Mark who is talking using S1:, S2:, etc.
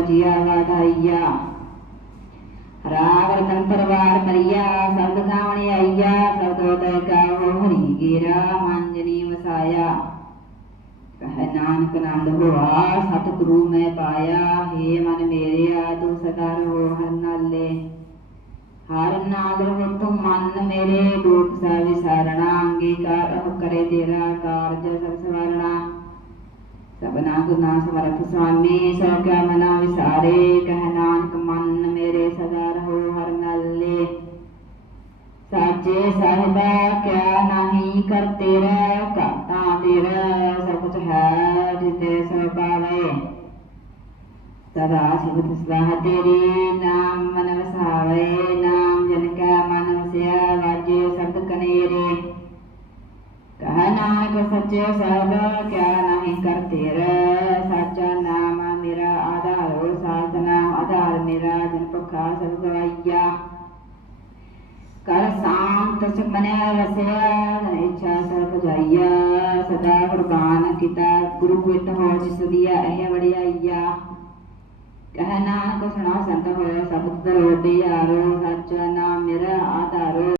S1: ਜੀਆ ਵਾਧਾਈਆ ਰਾਗ ਰਤਨ ਪਰਵਾਰ ਮਰੀਆ, ਸਬਦ ਗਾਵਣੇ ਆਈਆ, ਸਬਦੋ ਤੈ ਗਾਵੋ ਹਰੀ ਗੇਰਾ ਮੰਜਨੀ ਵਸਾਇਆ ਕਹੈ, ਨਾਨਕ ਨੰਦ ਹੋਆ ਸਤਿਗੁਰੂ ਮੈਂ ਪਾਇਆ, ਹੇ ਮਨ ਮੇਰਿਆ ਤੂੰ ਸਦਾ ਰਹੋ ਹਰ ਨਾਲੇ। ਹਰ ਨਾਲ ਰਹੋ ਤੂੰ ਮਨ ਮੇਰੇ ਦੁਖ ਸਾ ਵਿਸਾਰਣਾ, ਅੰਗੀਕਾਰ ਉਹ ਕਰੇ ਤੇਰਾ ਕਾਰਜ ਸਭ ਸਵਾਰਣਾ ਸਭਨਾ ਗੁਨਾ ਸਮਰਥ ਸੁਆਮੀ ਸੋ ਕਿਆ ਮਨਾ ਵਿਸਾਰੇ ਕਹਿ ਨਾਨਕ ਮਨ ਮੇਰੇ ਸਦਾ ਰਹੋ ਹਰ ਨਾਲੇ ਸਾਚੇ ਸਾਹਿਬਾ ਕਿਆ ਨਹੀਂ ਕਰ ਤੇਰਾ ਘਾਟਾ ਤੇਰਾ ਸਭ ਕੁਝ ਹੈ ਜਿਤੇ ਸੋ ਪਾਵੇ ਸਦਾ ਸਿਵਤ ਸਲਾਹ ਤੇਰੀ ਨਾਮ ਮਨ ਵਸਾਵੇ ਸੱਚੇ ਸਾਹਿਬ, ਕਿਆ ਨਹੀਂ ਕਰ ਤੇਰਾ ਸਾਚਾ ਨਾਮ ਮੇਰਾ ਆਧਾਰੋ ਸਾਧਨਾ ਆਧਾਰ ਮੇਰਾ, ਜਨ ਪਖਾ ਸਭ ਗਵਾਈਆ ਕਰ ਸ਼ਾਂਤ ਸੁਮਨਿਆ ਰਸਿਆ ਇੱਛਾ ਸਭ ਜਾਈਆ ਸਦਾ ਕੁਰਬਾਨ ਕੀਤਾ, ਗੁਰੂ ਗੋਇਤ ਹੋ ਜਿਸ ਦੀਆ ਇਹ ਵੜਿਆਈਆ ਕਹਿ ਨਾਨਕ ਸੁਣਾ ਸੰਤ ਹੋਇਆ ਸਬਦ ਦਰੋਦੇ ਯਾਰੋ ਸੱਚ ਨਾਮ ਮੇਰਾ ਆਧਾਰ